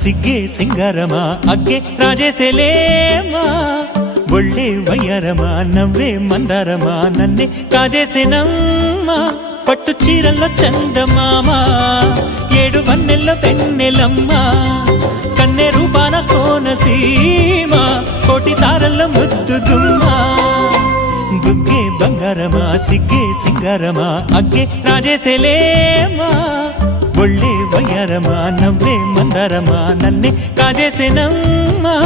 సిగ్గే సింగారమా అగ్గే రాజేసేలేమా ఒళ్ళే వయ్యారమా నవ్వే మందారమా నన్నే కాజేసేనమ్మా పట్టు చీరల్లో చందమామా ఏడు వన్నెల్లో పెన్నెలమ్మా కన్నె రూపాన కోనసీమ కోటి తారల్లో ముద్దుగుమ్మా బుగ్గే బంగారమా సిగ్గే సింగారమా అగ్గే రాజేసేలేమా ఒళ్ళే వయ్యారమా నవ్వే మందారమా నన్నే కాజేసేనమ్మా